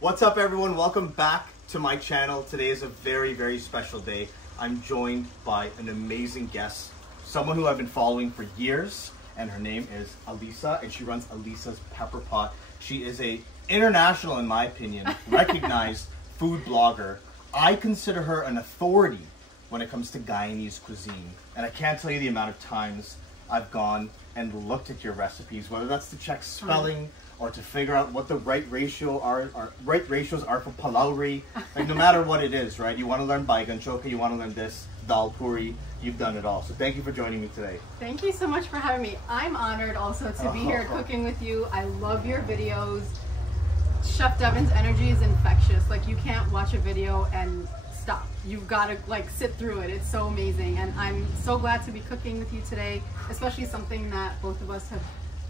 What's up everyone? Welcome back to my channel. Today is a very, very special day. I'm joined by an amazing guest, someone who I've been following for years, and her name is Alica, and she runs Alica's Pepperpot. She is a international, in my opinion, recognized food blogger. I consider her an authority when it comes to Guyanese cuisine, and I can't tell you the amount of times I've gone and looked at your recipes, whether that's to check spelling or to figure out what the right ratios are for palauri. Like, no matter what it is, right? You want to learn baigan choka, you want to learn this, dal puri, you've done it all. So thank you for joining me today. Thank you so much for having me. I'm honored also to be here cooking with you. I love your videos. Chef Devin's energy is infectious. Like, you can't watch a video and stop. You've got to like sit through it. It's so amazing, and I'm so glad to be cooking with you today, especially something that both of us have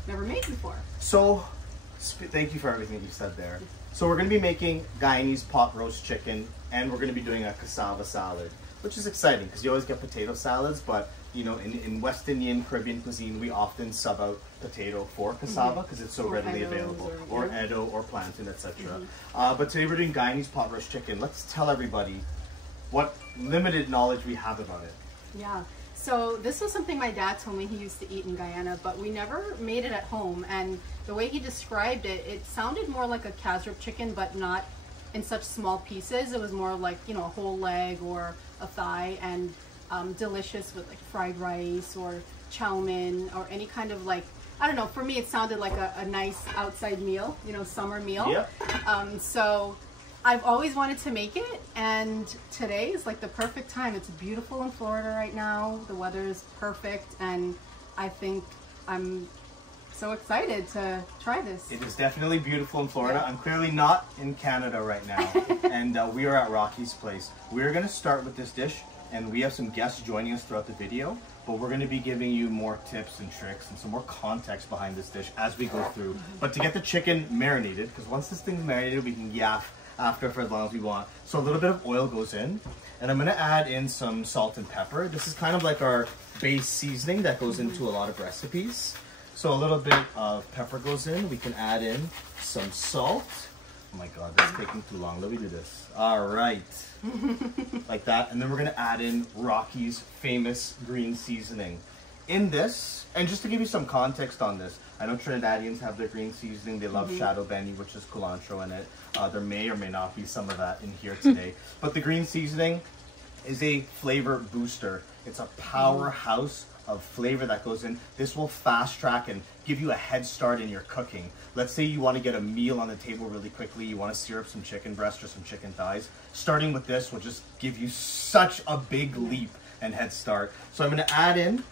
never made before. So thank you for everything you said there. So we're going to be making Guyanese pot roast chicken, and we're going to be doing a cassava salad, which is exciting because you always get potato salads, but you know, in West Indian, Caribbean cuisine, we often sub out potato for cassava because it's so readily available, or edo or plantain, etc. But today we're doing Guyanese pot roast chicken. Let's tell everybody what limited knowledge we have about it. Yeah. So this was something my dad told me he used to eat in Guyana, but we never made it at home. And the way he described it, it sounded more like a casareep chicken, but not in such small pieces. It was more like, you know, a whole leg or a thigh, and delicious with like fried rice or chow mein or any kind of, like, I don't know, for me it sounded like a nice outside meal, you know, summer meal. Yeah. So I've always wanted to make it, and today is like the perfect time. It's beautiful in Florida right now. The weather is perfect, and I think I'm so excited to try this. It is definitely beautiful in Florida. I'm clearly not in Canada right now, and we are at Rocky's place. We're going to start with this dish, and we have some guests joining us throughout the video, but we're going to be giving you more tips and tricks and some more context behind this dish as we go through. But to get the chicken marinated, because once this thing's marinated, we can yaff after for as long as we want. So a little bit of oil goes in, and I'm going to add in some salt and pepper. This is kind of like our base seasoning that goes into a lot of recipes. So a little bit of pepper goes in. We can add in some salt. Oh my god, that's taking too long. Let me do this. All right. Like that. And then we're going to add in Rocky's famous green seasoning in this. And just to give you some context on this, I know Trinidadians have their green seasoning. They love shadow benny, which is cilantro in it. There may or may not be some of that in here today. But the green seasoning is a flavor booster. It's a powerhouse of flavor that goes in. This will fast track and give you a head start in your cooking. Let's say you want to get a meal on the table really quickly. You want to sear up some chicken breast or some chicken thighs. Starting with this will just give you such a big leap and head start. So I'm going to add in.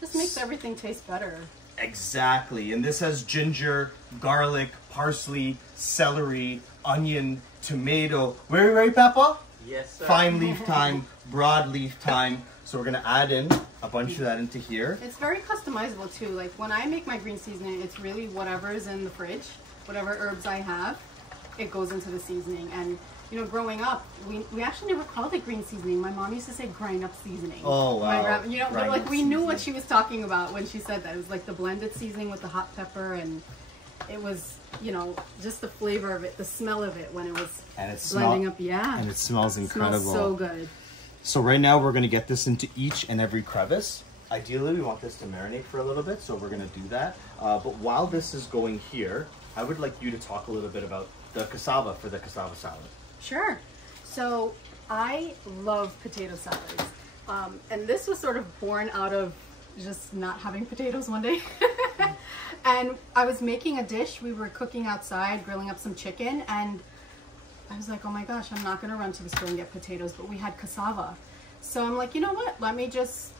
Just makes everything taste better. Exactly. And this has ginger, garlic, parsley, celery, onion, tomato. Right, Peppa? Yes, sir. Fine leaf thyme, broad leaf thyme. So we're going to add in a bunch of that into here. It's very customizable too. Like, when I make my green seasoning, it's really whatever's in the fridge, whatever herbs I have, it goes into the seasoning. And you know, growing up, we actually never called it green seasoning. My mom used to say grind up seasoning. Oh wow! You know, but like we knew what she was talking about when she said that. It was like the blended seasoning with the hot pepper, and it was, you know, just the flavor of it, the smell of it when it was blending up. Yeah, and it smells incredible. It smells so good. So right now we're going to get this into each and every crevice. Ideally, we want this to marinate for a little bit, so we're going to do that. But while this is going here, I would like you to talk a little bit about the cassava for the cassava salad. Sure. So I love potato salads. And this was sort of born out of just not having potatoes one day. And I was making a dish. We were cooking outside, grilling up some chicken, and I was like, oh my gosh, I'm not going to run to the store and get potatoes, but we had cassava. So I'm like, you know what? Let me just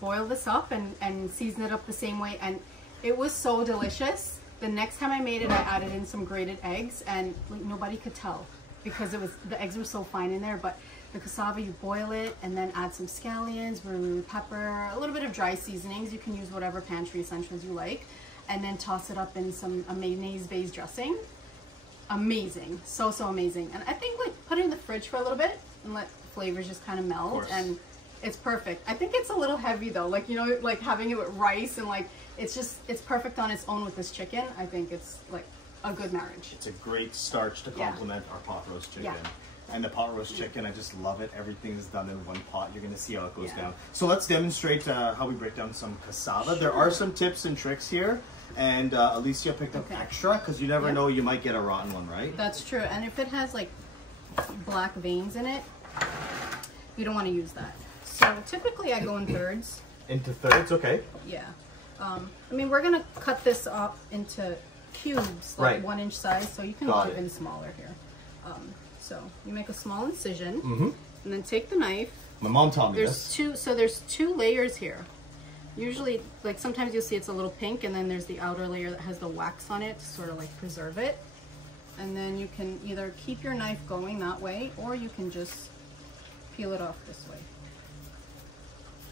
boil this up and season it up the same way. And it was so delicious. The next time I made it, I added in some grated eggs, and like nobody could tell because the eggs were so fine in there. But the cassava, you boil it and then add some scallions, red pepper, a little bit of dry seasonings. You can use whatever pantry essentials you like, and then toss it up in some mayonnaise-based dressing. Amazing, so amazing. And I think like put it in the fridge for a little bit and let flavors just kind of melt, and it's perfect. I think it's a little heavy though, like, you know, like having it with rice, and like it's perfect on its own with this chicken. I think it's like a good marriage. It's a great starch to complement our pot roast chicken. And the pot roast chicken, I just love it. Everything is done in one pot. You're going to see how it goes down. So let's demonstrate how we break down some cassava. There are some tips and tricks here. And Alicia picked up extra because you never know, you might get a rotten one, right? That's true. And if it has like black veins in it, you don't want to use that. So typically I go in thirds. Into thirds, okay. Yeah. I mean, we're going to cut this up into cubes, like 1 inch size, so you can go even smaller here. So you make a small incision, and then take the knife. My mom taught me this. There's two layers here. Usually, like sometimes you'll see it's a little pink, and then there's the outer layer that has the wax on it to sort of like preserve it. And then you can either keep your knife going that way, or you can just peel it off this way.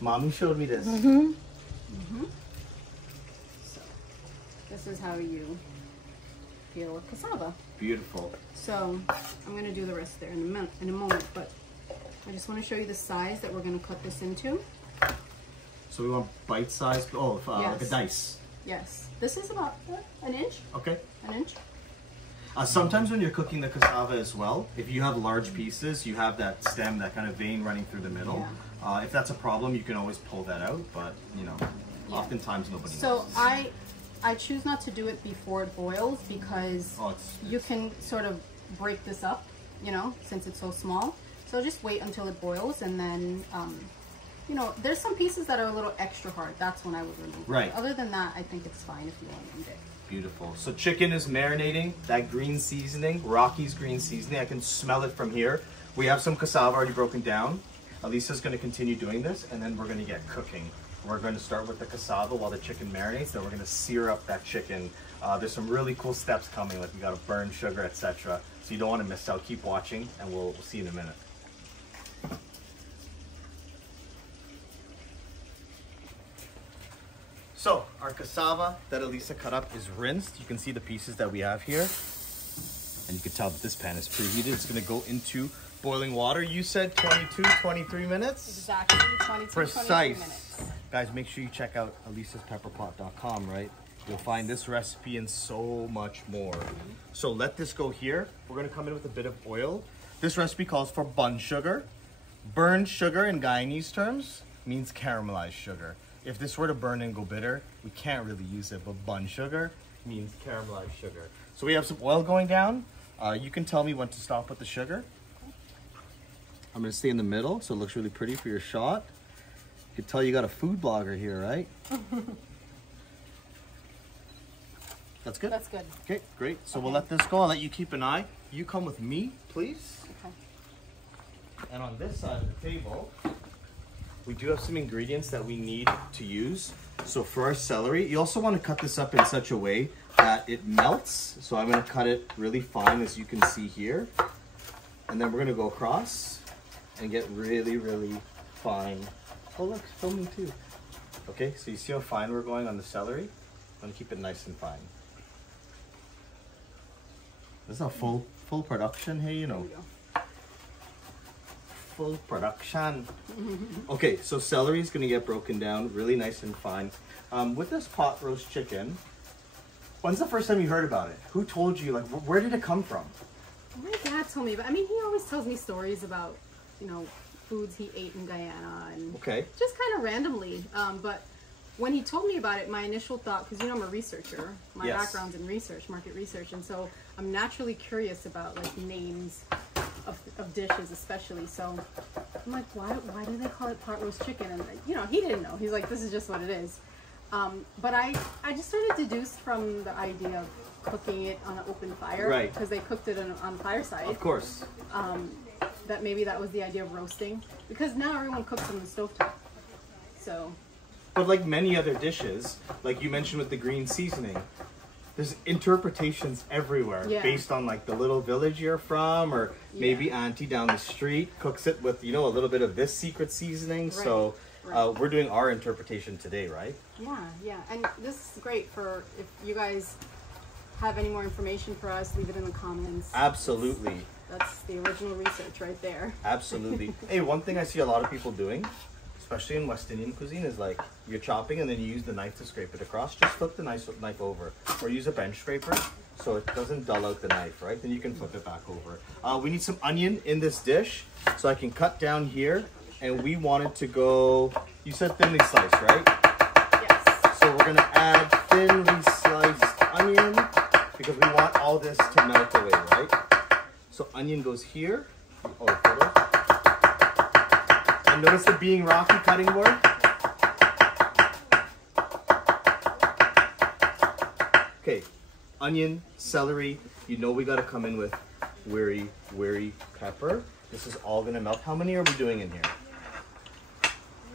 Mommy showed me this. So this is how you peel a cassava. Beautiful. So I'm going to do the rest there in a moment, but I just want to show you the size that we're going to cut this into. So we want bite-sized, like a dice. Yes. This is about an inch. Okay. An inch. Sometimes when you're cooking the cassava as well, if you have large pieces, you have that stem, that kind of vein running through the middle. Yeah. If that's a problem, you can always pull that out, but you know, oftentimes nobody knows. So I choose not to do it before it boils because you can sort of break this up, you know, since it's so small. So just wait until it boils, and then, you know, there's some pieces that are a little extra hard. That's when I would remove it. Right. Other than that, I think it's fine if you want to eat it. Beautiful. So chicken is marinating. That green seasoning, Rocky's green seasoning, I can smell it from here. We have some cassava already broken down. Alicia's going to continue doing this, and then we're going to get cooking. We're going to start with the cassava while the chicken marinates, then we're going to sear up that chicken. There's some really cool steps coming, like we got to burn sugar, etc. So you don't want to miss out. Keep watching, and we'll see you in a minute. So our cassava that Alicia cut up is rinsed. You can see the pieces that we have here. And you can tell that this pan is preheated. It's going to go into boiling water. You said 22, 23 minutes? Exactly, 22, Precise. 23 minutes. Guys, make sure you check out aliciaspepperpot.com, right? You'll find this recipe and so much more. So let this go here. We're going to come in with a bit of oil. This recipe calls for bun sugar. Burned sugar in Guyanese terms means caramelized sugar. If this were to burn and go bitter, we can't really use it, but bun sugar means caramelized sugar. So we have some oil going down. You can tell me when to stop with the sugar. I'm gonna stay in the middle so it looks really pretty for your shot. You can tell you got a food blogger here, right? That's good? That's good. Okay, great. So we'll let this go. I'll let you keep an eye. You come with me, please. Okay. And on this side of the table, we do have some ingredients that we need to use. So for our celery, you also want to cut this up in such a way that it melts. So I'm going to cut it really fine, as you can see here. And then we're going to go across and get really, really fine. Oh look, it's filming too. Okay, so you see how fine we're going on the celery? I'm going to keep it nice and fine. This is a full production, hey, you know. Full production. Okay, so celery is going to get broken down really nice and fine. With this pot roast chicken, when's the first time you heard about it? Who told you? Like, where did it come from? My dad told me, but I mean, he always tells me stories about, you know, foods he ate in Guyana and just kind of randomly. But when he told me about it, my initial thought, because you know I'm a researcher, my background's in research, market research, and so I'm naturally curious about like names of dishes especially. So I'm like, why do they call it pot roast chicken? And you know, he didn't know. He's like, this is just what it is. But I just sort of deduced from the idea of cooking it on an open fire, right? Because they cooked it on the fireside. Of course. That maybe that was the idea of roasting, because now everyone cooks on the stovetop. So. But like many other dishes, like you mentioned with the green seasoning, there's interpretations everywhere based on like the little village you're from, or maybe auntie down the street cooks it with, you know, a little bit of this secret seasoning. Right. So we're doing our interpretation today, right? Yeah. And this is great for if you guys have any more information for us, leave it in the comments. Absolutely. That's the original research right there. Absolutely. Hey, one thing I see a lot of people doing, especially in West Indian cuisine, is like you're chopping and then you use the knife to scrape it across. Just flip the knife over, or use a bench scraper so it doesn't dull out the knife, right? Then you can flip it back over. We need some onion in this dish, so I can cut down here, and we want it to go, you said thinly sliced, right? Yes. So we're gonna add thinly sliced onion because we want all this to melt away, right? So onion goes here. Oh, hold on. And notice the being rocky cutting board. Okay, onion, celery. You know we gotta come in with wary pepper. This is all gonna melt. How many are we doing in here?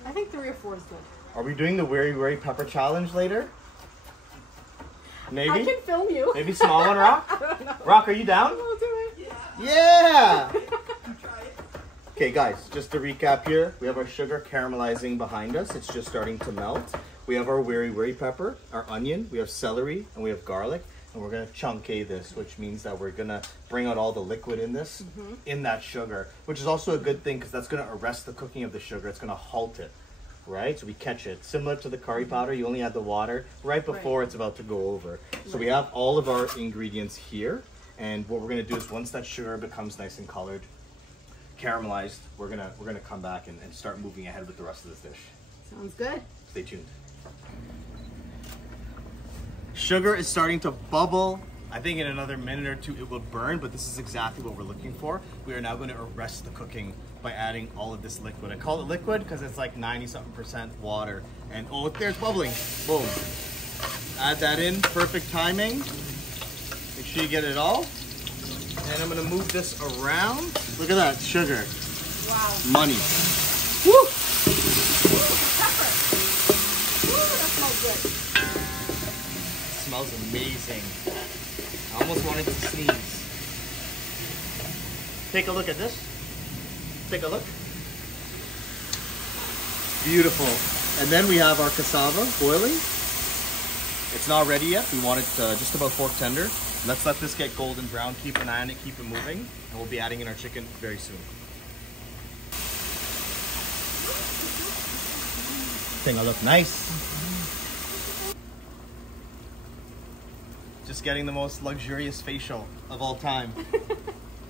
I think 3 or 4 is good. Are we doing the wary pepper challenge later? Maybe? I can film you. Maybe small one, Rock? I don't know. Rock, are you down? We'll do it. Yeah! Okay guys, just to recap here, we have our sugar caramelizing behind us. It's just starting to melt. We have our wary pepper, our onion, we have celery, and we have garlic. And we're gonna chunky this, which means that we're gonna bring out all the liquid in this, in that sugar, which is also a good thing because that's gonna arrest the cooking of the sugar. It's gonna halt it, right? So we catch it. Similar to the curry powder, you only add the water right before it's about to go over. So we have all of our ingredients here. And what we're gonna do is once that sugar becomes nice and colored, caramelized, we're gonna come back and start moving ahead with the rest of this dish. Sounds good. Stay tuned. Sugar is starting to bubble. I think in another minute or two it will burn, but this is exactly what we're looking for. We are now going to arrest the cooking by adding all of this liquid. I call it liquid because it's like 90-something% water. And oh, there's bubbling. Boom. Add that in, perfect timing. Make sure you get it all. And I'm gonna move this around. Look at that, sugar. Wow. Money. Woo! Ooh, pepper. Ooh, that smells good. Smells amazing. I almost wanted to sneeze. Take a look at this. Take a look. Beautiful. And then we have our cassava boiling. It's not ready yet. We want it just about fork tender. Let's let this get golden brown. Keep an eye on it, keep it moving. And we'll be adding in our chicken very soon. Thing I look nice. Just getting the most luxurious facial of all time.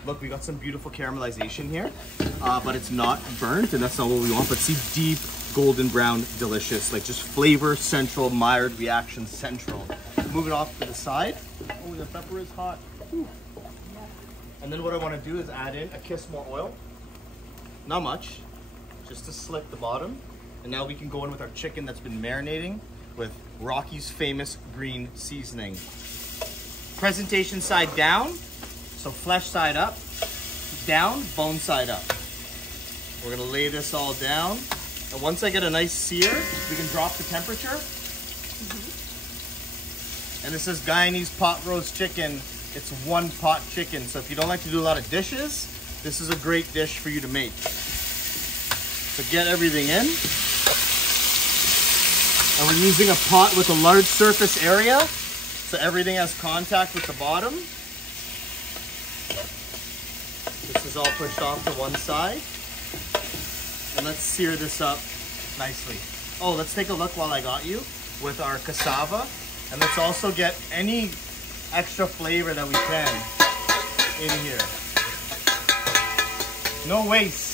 Look, we got some beautiful caramelization here, but it's not burnt, and that's not what we want. But see, deep golden brown, delicious, like just flavor central, Maillard reaction central. Moving off to the side. Oh, the pepper is hot. Whew. And then what I want to do is add in a kiss more oil. Not much, just to slick the bottom. And now we can go in with our chicken that's been marinating with Rocky's famous green seasoning. Presentation side down, so flesh side up, down, bone side up. We're gonna lay this all down. And once I get a nice sear, we can drop the temperature. And this is Guyanese pot roast chicken. It's one pot chicken. So if you don't like to do a lot of dishes, this is a great dish for you to make. So get everything in. And we're using a pot with a large surface area, so everything has contact with the bottom. This is all pushed off to one side. And let's sear this up nicely. Oh, let's take a look while I got you with our cassava. And let's also get any extra flavor that we can in here. No waste.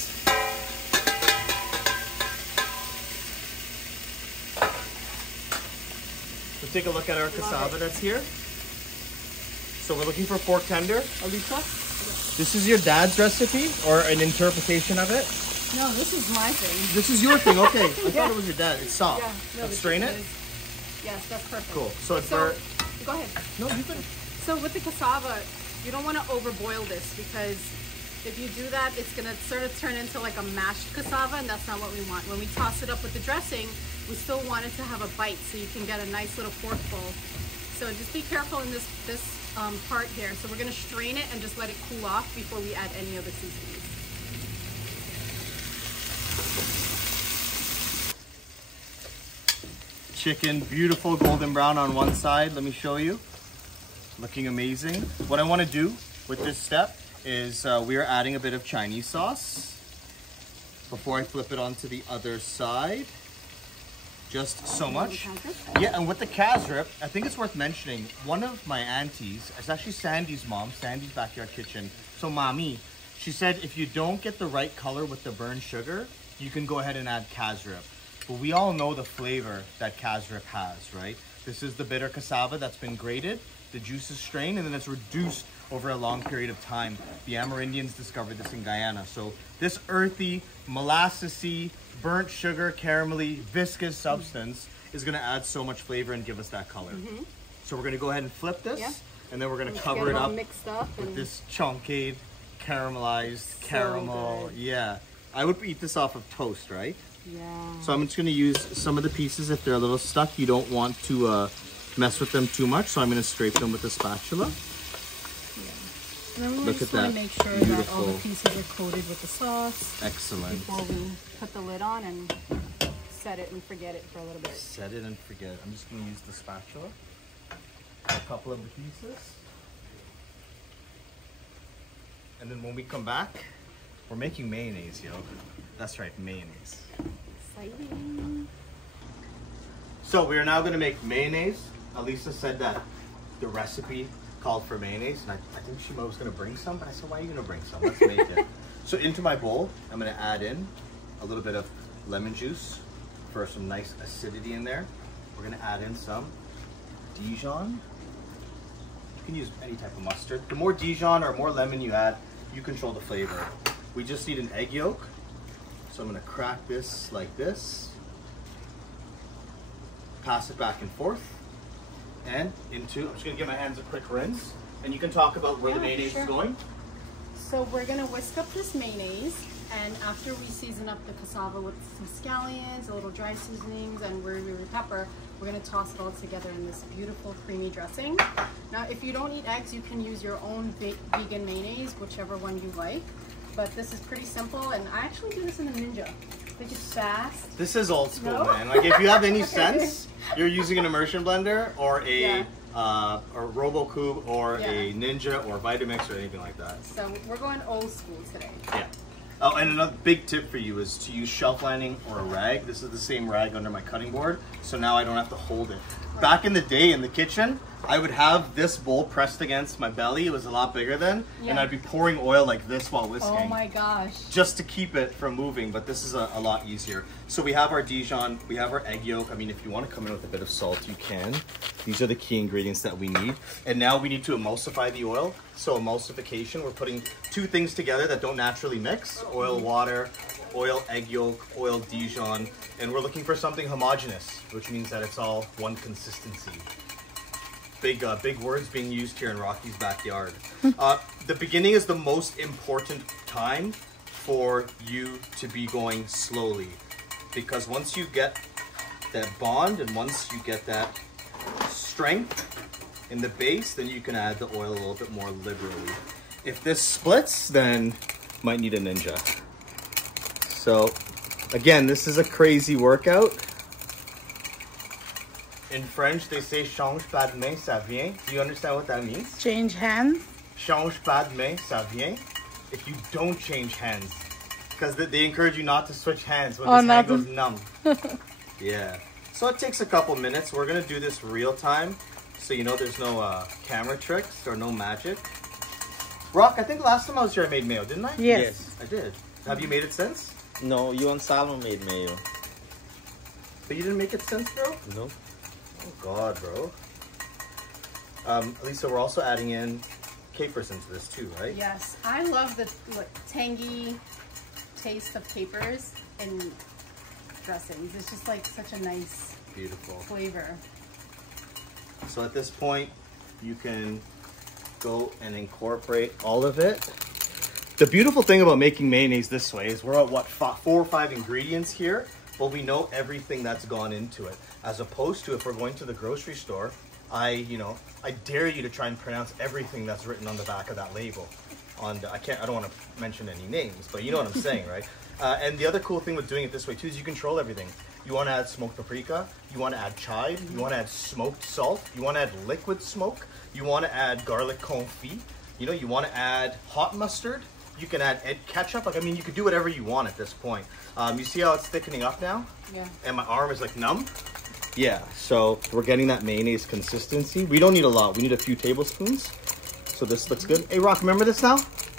So take a look at our cassava that's here. So we're looking for pork tender, Alica. This is your dad's recipe or an interpretation of it? No, this is my thing. This is your thing, okay. I thought it was your dad. It's soft. Yeah, no, Let's strain it. Yes, that's perfect. Cool. So Go ahead. No, you finish. So with the cassava, you don't want to overboil this because if you do that, it's going to sort of turn into like a mashed cassava, and that's not what we want. When we toss it up with the dressing, we still want it to have a bite so you can get a nice little forkful. So just be careful in this part here. So we're going to strain it and just let it cool off before we add any of the seasonings. Chicken, beautiful golden brown on one side. Let me show you. Looking amazing. What I want to do with this step is we are adding a bit of Chinese sauce before I flip it onto the other side. Just so much. Casareep. Yeah, and with the casareep, I think it's worth mentioning, one of my aunties, it's actually Sandy's mom, Sandy's backyard kitchen. So mommy, she said if you don't get the right color with the burnt sugar, you can go ahead and add casareep. But we all know the flavor that casareep has, right? This is the bitter cassava that's been grated, the juice is strained, and then it's reduced over a long period of time. The Amerindians discovered this in Guyana. So this earthy, molassesy, burnt sugar, caramelly, viscous substance is gonna add so much flavor and give us that color. So we're gonna go ahead and flip this, and then we're gonna cover it up mixed up with this chunkade, caramelized caramel. Good. Yeah, I would eat this off of toast, right? Yeah. So I'm just gonna use some of the pieces if they're a little stuck. You don't want to mess with them too much, so I'm gonna scrape them with a spatula. And then we Look just at want that. to make sure that all the Beautiful. pieces are coated with the sauce Excellent. before we put the lid on and set it and forget it for a little bit. Set it and forget it. I'm just gonna use the spatula. A couple of the pieces. And then when we come back, we're making mayonnaise, yo. That's right, mayonnaise. Exciting. So we are now gonna make mayonnaise. Alisa said that the recipe called for mayonnaise, and I think she was gonna bring some, but I said, why are you gonna bring some? Let's make it. So into my bowl, I'm gonna add in a little bit of lemon juice for some nice acidity in there. We're gonna add in some Dijon. You can use any type of mustard. The more Dijon or more lemon you add, you control the flavor. We just need an egg yolk. So I'm gonna crack this like this. Pass it back and forth. And into, I'm just gonna give my hands a quick rinse. And you can talk about where the mayonnaise is going. So we're gonna whisk up this mayonnaise, and after we season up the cassava with some scallions, a little dry seasonings, and ruri pepper, we're gonna toss it all together in this beautiful creamy dressing. Now, if you don't eat eggs, you can use your own vegan mayonnaise, whichever one you like. But this is pretty simple, and I actually do this in a Ninja. I think it's fast. This is old school, No? man. Like if you have any sense, you're using an immersion blender or a RoboCube or a Ninja or Vitamix or anything like that. So we're going old school today. Yeah. Oh, and another big tip for you is to use shelf lining or a rag. This is the same rag under my cutting board, so now I don't have to hold it. Back in the day in the kitchen, I would have this bowl pressed against my belly. It was a lot bigger then, and I'd be pouring oil like this while whisking. Oh my gosh. Just to keep it from moving, but this is a lot easier. So we have our Dijon, we have our egg yolk. I mean, if you want to come in with a bit of salt, you can. These are the key ingredients that we need. And now we need to emulsify the oil. So emulsification, we're putting two things together that don't naturally mix. Oil, water, oil, egg yolk, oil, Dijon. And we're looking for something homogeneous, which means that it's all one consistency. Big words being used here in Rocky's backyard. The beginning is the most important time for you to be going slowly, because once you get that bond and once you get that strength in the base, then you can add the oil a little bit more liberally. If this splits, then might need a Ninja. So again, this is a crazy workout. In French, they say change pas de main, ça vient. Do you understand what that means? Change hands? Change pas de main, ça vient. If you don't change hands, because they encourage you not to switch hands when this hand goes numb. Yeah. So it takes a couple minutes. We're gonna do this real time, so you know there's no camera tricks or no magic. Rock, I think last time I was here I made mayo, didn't I? Yes. I did. Have you made it since? No, you and Salmon made mayo. But you didn't make it since, bro? No. Oh God, bro. Lisa, we're also adding in capers into this too, right? Yes, I love the tangy taste of capers in dressings. It's just like such a nice, beautiful flavor. So at this point, you can go and incorporate all of it. The beautiful thing about making mayonnaise this way is we're at what, 4 or 5 ingredients here, but we know everything that's gone into it. As opposed to if we're going to the grocery store, I dare you to try and pronounce everything that's written on the back of that label. I don't want to mention any names, but you know what I'm saying, right? And the other cool thing with doing it this way too is you control everything. You want to add smoked paprika, you want to add chive, you want to add smoked salt, you want to add liquid smoke, you want to add garlic confit, you want to add hot mustard, You can add ketchup. Like, I mean, you could do whatever you want at this point. You see how it's thickening up now? Yeah. And my arm is like numb? Yeah, so we're getting that mayonnaise consistency. We don't need a lot. We need a few tablespoons. So this looks good. Hey, Rock, remember this now?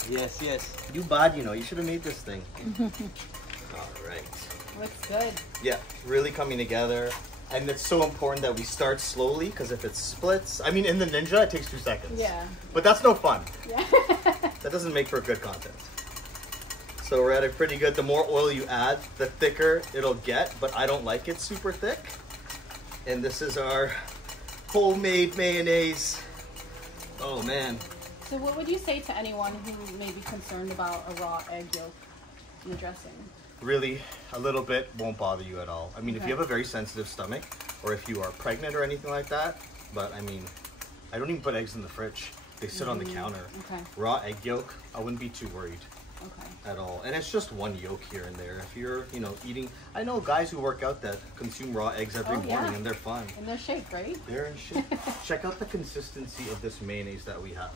Yes, yes. You bad, you know. You should have made this thing. All right. Looks good. Yeah, really coming together. And it's so important that we start slowly, because if it splits, I mean, in the Ninja, it takes 2 seconds. Yeah. But that's no fun. Yeah. That doesn't make for good content. So we're at it pretty good. The more oil you add, the thicker it'll get, but I don't like it super thick. And this is our homemade mayonnaise. Oh man. So what would you say to anyone who may be concerned about a raw egg yolk in the dressing? Really, a little bit won't bother you at all. I mean, if Okay. you have a very sensitive stomach, or if you are pregnant or anything like that, but I mean, I don't even put eggs in the fridge. They sit on the counter. Okay. Raw egg yolk, I wouldn't be too worried Okay. at all. And it's just one yolk here and there. If you're, you know, eating, I know guys who work out that consume raw eggs every Oh, morning yeah. and they're fine. And they're shaped, right? They're in shape. Check out the consistency of this mayonnaise that we have.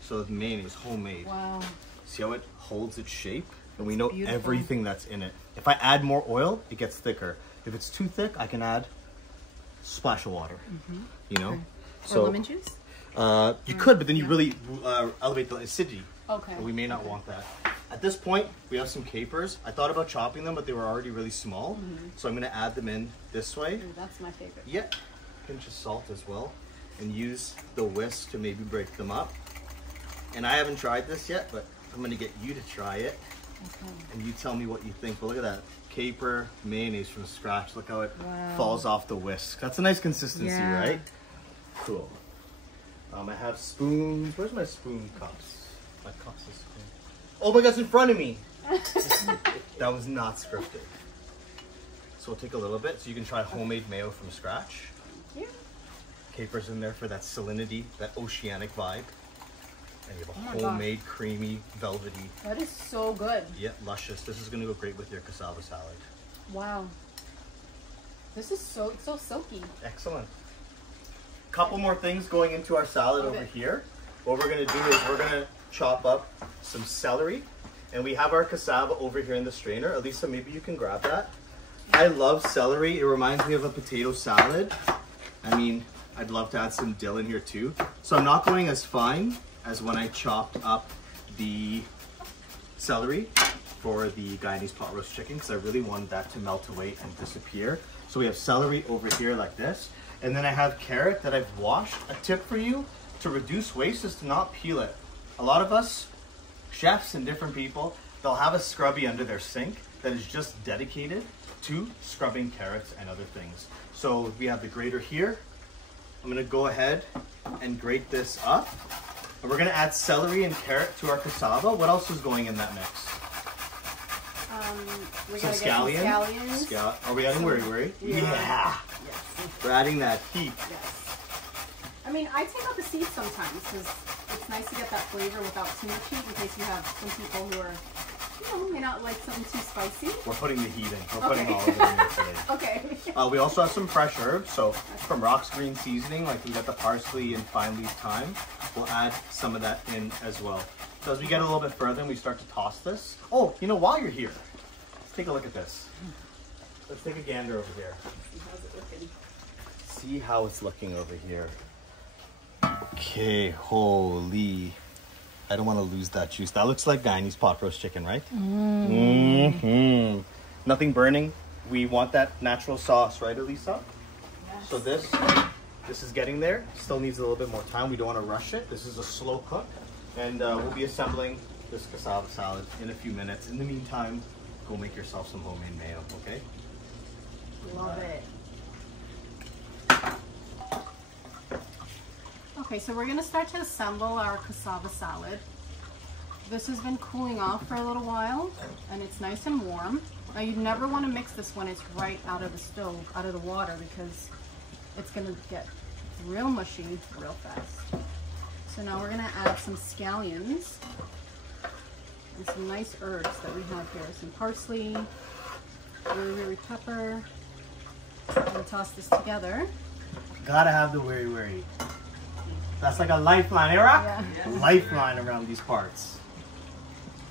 So the mayonnaise, homemade. Wow. See how it holds its shape? And we know beautiful. everything that's in it. If I add more oil, it gets thicker. If it's too thick, I can add a splash of water. You know? Okay. So Or lemon juice? you could, but then you really elevate the acidity. Okay. And we may not want that. At this point, we have some capers. I thought about chopping them, but they were already really small. So I'm gonna add them in this way. Ooh, that's my favorite. Yep. Pinch of salt as well. And use the whisk to maybe break them up. And I haven't tried this yet, but I'm gonna get you to try it. Okay. And you tell me what you think. But look at that. Caper mayonnaise from scratch. Look how it Wow. falls off the whisk. That's a nice consistency, Yeah. right? Cool. I have spoons. Where's my spoon cups? My cups is spoon. Oh my God, it's in front of me. That was not scripted. So we'll take a little bit so you can try homemade mayo from scratch. Thank you. Capers in there for that salinity, that oceanic vibe. And you have a Oh my homemade, creamy, velvety, That is so good. yet luscious. This is going to go great with your cassava salad. Wow. This is so silky. Excellent. Couple more things going into our salad Love over it. here. What we're going to do is we're going to chop up some celery. And we have our cassava over here in the strainer. Elisa, maybe you can grab that. I love celery. It reminds me of a potato salad. I mean, I'd love to add some dill in here too. So I'm not going as fine as when I chopped up the celery for the Guyanese pot roast chicken, because I really wanted that to melt away and disappear. So we have celery over here like this. And then I have carrot that I've washed. A tip for you to reduce waste is to not peel it. A lot of us, chefs and different people, they'll have a scrubby under their sink that is just dedicated to scrubbing carrots and other things. So we have the grater here. I'm gonna go ahead and grate this up. And we're gonna add celery and carrot to our cassava. What else is going in that mix? We Some gotta scallion. get some scallions. Are we adding worry? Yeah. Yeah. Yes. We're adding that heat. Yes. I mean, I take out the seeds sometimes because it's nice to get that flavor without too much heat in case you have some people who are, you know, may not like something too spicy. We're putting the heat in. We're putting Okay. all of it in there today. Okay. We also have some fresh herbs. So from Rock's Green Seasoning, like we got the parsley and fine leaf thyme, we'll add some of that in as well. So as we get a little bit further and we start to toss this. Oh, you know, while you're here, let's take a look at this. Let's take a gander over here. How's it looking? See how it's looking over here. Okay, holy. I don't want to lose that juice. That looks like Guyanese pot roast chicken, right? Mm-hmm. Nothing burning. We want that natural sauce, right, Elisa? Yes. So this is getting there. Still needs a little bit more time. We don't want to rush it. This is a slow cook. And we'll be assembling this cassava salad in a few minutes. In the meantime, go make yourself some homemade mayo, okay? Love it. Okay, so we're gonna start to assemble our cassava salad. This has been cooling off for a little while and it's nice and warm. Now you never want to mix this when it's right out of the stove, out of the water, because it's gonna get real mushy real fast. So now we're gonna add some scallions and some nice herbs that we have here. Some parsley, rosemary pepper. And toss this together. Gotta have the wiri. That's like a lifeline, eh, Rock? Yeah. Lifeline around these parts.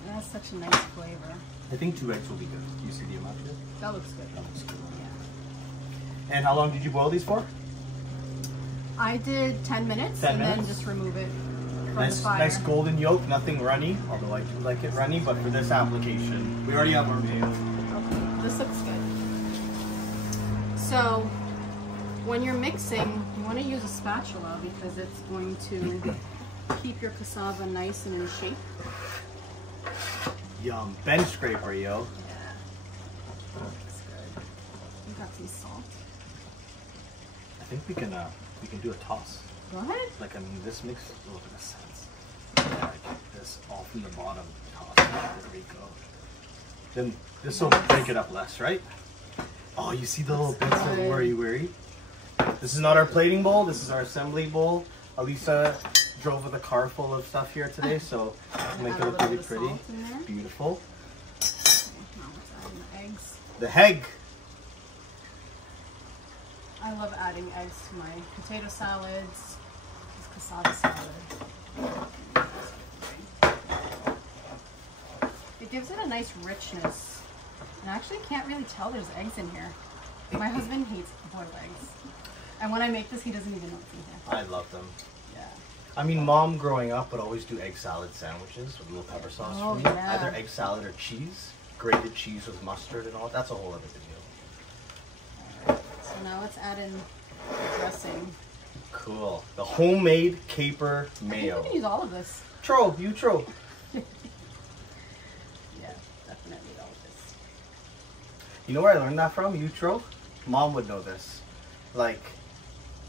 It has such a nice flavor. I think 2 eggs will be good. You see the amount here? That looks good. That looks good. Yeah. And how long did you boil these for? I did 10 minutes 10 and minutes? then just remove it from Nice, the fire. nice golden yolk, nothing runny, although I do like it runny, but for this application, we already have our mayo. Okay, this looks good. So, when you're mixing, you want to use a spatula because it's going to keep your cassava nice and in shape. Yum. Bench scraper, yo. Yeah. Looks good. You got some salt. I think we can do a toss. Go ahead. Like, I mean, this makes a little bit of sense. Yeah, I get this all from the bottom, toss it. There we go. Then this will break it up less, right? Oh, you see the little bits of worry. This is not our plating bowl. This is our assembly bowl. Alica drove with a car full of stuff here today, so make it look really pretty. Beautiful. Now let's add in the eggs. The egg. I love adding eggs to my potato salads, this cassava salad. It gives it a nice richness. And I actually can't really tell there's eggs in here. My husband hates boiled eggs. And when I make this, he doesn't even know it's in here. I love them. Yeah. I mean, Mom growing up would always do egg salad sandwiches with a little pepper sauce Oh, for me. yeah. Either egg salad or cheese. Grated cheese with mustard and all. That's a whole other video. So now let's add in the dressing. Cool. The homemade caper I think mayo. we can use all of this. Tro, you tro. Yeah, definitely all of this. You know where I learned that from? You tro? Mom would know this. Like,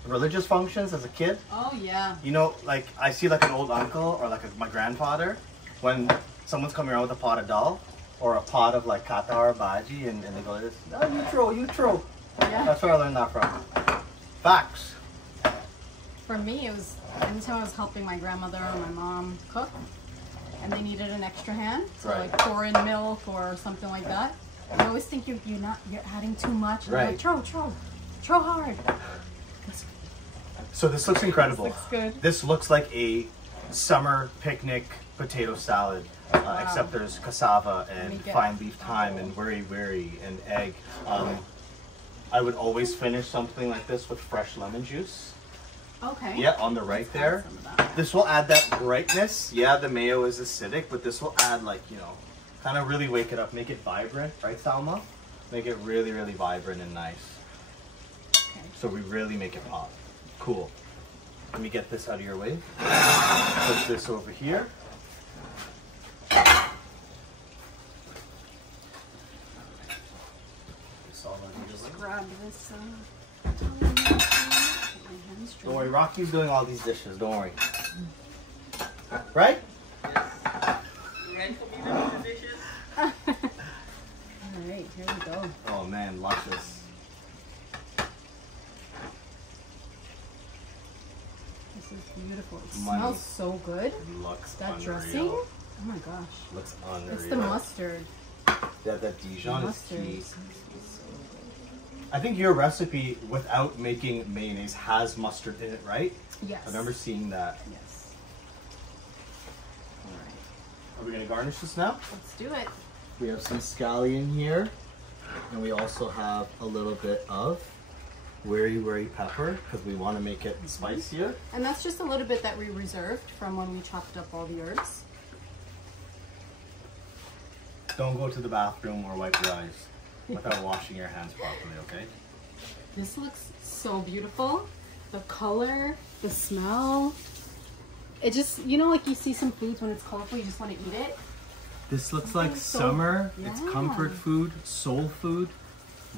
religious functions as a kid. Oh yeah. You know, like, I see like an old uncle or like my grandfather, when someone's coming around with a pot of dal or a pot of like kata or bhaji, and they go like this, oh, you tro. Yeah. That's where I learned that from. Facts. For me, it was anytime I was helping my grandmother or my mom cook, and they needed an extra hand, so Right. like pour in milk or something like that. I always think you're adding too much. And Right. Like, tro hard. So this looks incredible. This looks good. This looks like a summer picnic potato salad, except there's cassava me and get- fine leaf thyme and worry and egg. I would always finish something like this with fresh lemon juice. Okay. Yeah, on the right there. Some of that. This will add that brightness. Yeah, the mayo is acidic, but this will add, like, you know, kind of really wake it up, make it vibrant, right, Salma? Make it really, really vibrant and nice. Okay. So we really make it pop. Cool. Let me get this out of your way. Put this over here. This all under your leg. Grab this. Don't worry, Rocky's doing all these dishes. Don't worry. Right? All right, here we go. Oh man, luscious. This is beautiful. It Money. smells so good. Looks That unreal. dressing. Oh my gosh. Looks unreal. It's the mustard. That Dijon is Mustard. key. I think your recipe, without making mayonnaise, has mustard in it, right? Yes. I remember seeing that. Yes. All right. Are we gonna garnish this now? Let's do it. We have some scallion here, and we also have a little bit of worry pepper because we want to make it spicier. And that's just a little bit that we reserved from when we chopped up all the herbs. Don't go to the bathroom or wipe your eyes without washing your hands properly, okay? This looks so beautiful. The color, the smell. It just, you know, like you see some foods when it's colorful, you just want to eat it. This looks like so- summer. It's yeah. comfort food, soul food.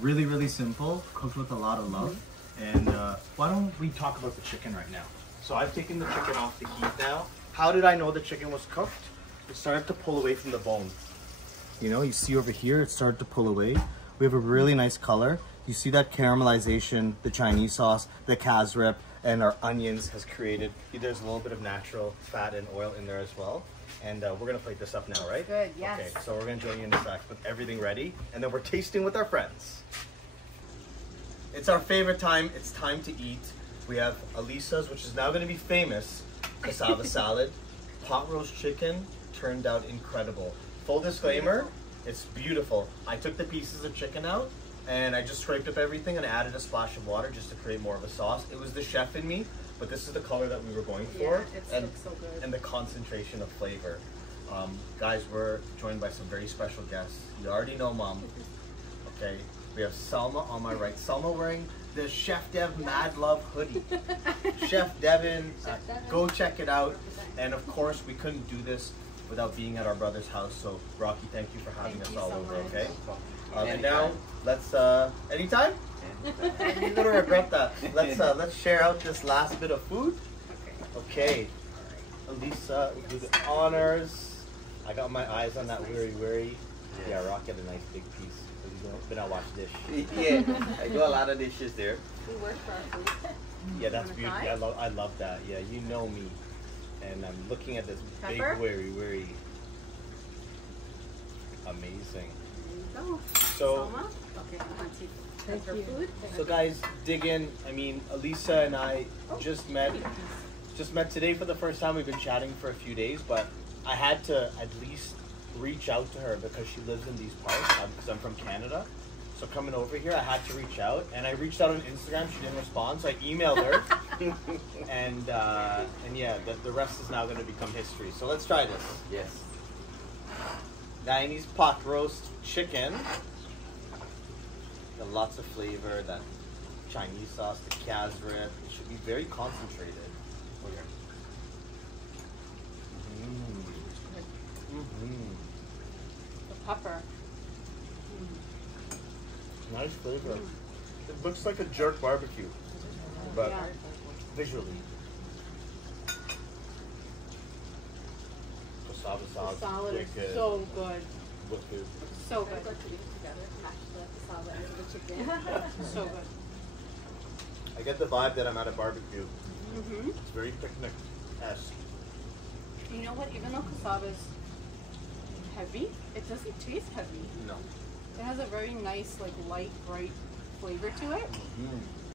Really, really simple, cooked with a lot of love. And why don't we talk about the chicken right now? So I've taken the chicken off the heat now. How did I know the chicken was cooked? It started to pull away from the bone. You know, you see over here, it started to pull away. We have a really nice color. You see that caramelization, the Chinese sauce, the casareep, and our onions has created. There's a little bit of natural fat and oil in there as well. And we're gonna plate this up now, right? Good, yes. Okay, so we're gonna join you in a sec with everything ready, and then we're tasting with our friends. It's our favorite time. It's time to eat. We have Alica's, which is now gonna be famous, cassava salad, pot roast chicken, turned out incredible. Full disclaimer, it's beautiful. I took the pieces of chicken out and I just scraped up everything and added a splash of water just to create more of a sauce. It was the chef in me, but this is the color that we were going for. Yeah, it looks so good. And the concentration of flavor. Guys, we're joined by some very special guests. You already know Mom. Okay, we have Selma on my right. Selma wearing the Chef Dev Mad Love hoodie. Chef Devin, go check it out. And of course, we couldn't do this without being at our brother's house. So Rocky, thank you for having us all over, okay? And now, let's, anytime? You're gonna regret that. Let's share out this last bit of food. Okay. Elisa, we'll do the honors. I got my eyes on that weary. Yeah, Rocky had a nice big piece. But I watch dish. Yeah, I do a lot of dishes there. We work for our food. Yeah, that's beautiful. I love that. Yeah, you know me. And I'm looking at this Pepper? big weary. Amazing. There you go. So, Selma? Okay, I want to thank you. Food. so guys, dig in. I mean, Elisa and I just met today for the first time. We've been chatting for a few days, but I had to at least reach out to her because she lives in these parts, because I'm from Canada. So coming over here, I had to reach out, and I reached out on Instagram. She didn't respond, so I emailed her, and yeah, the rest is now going to become history. So let's try this. Yes. Guyanese pot roast chicken. Got lots of flavor. That Chinese sauce, the casareep. It should be very concentrated. Okay. The pepper. Nice flavor. It looks like a jerk barbecue, but Yeah. visually. Cassava sauce. Salad is wicked. so good. Wicked. So good. So good. I get the vibe that I'm at a barbecue. Mm-hmm. It's very picnic-esque. You know what? Even though cassava is heavy, it doesn't taste heavy. No. It has a very nice, like light, bright flavor to it.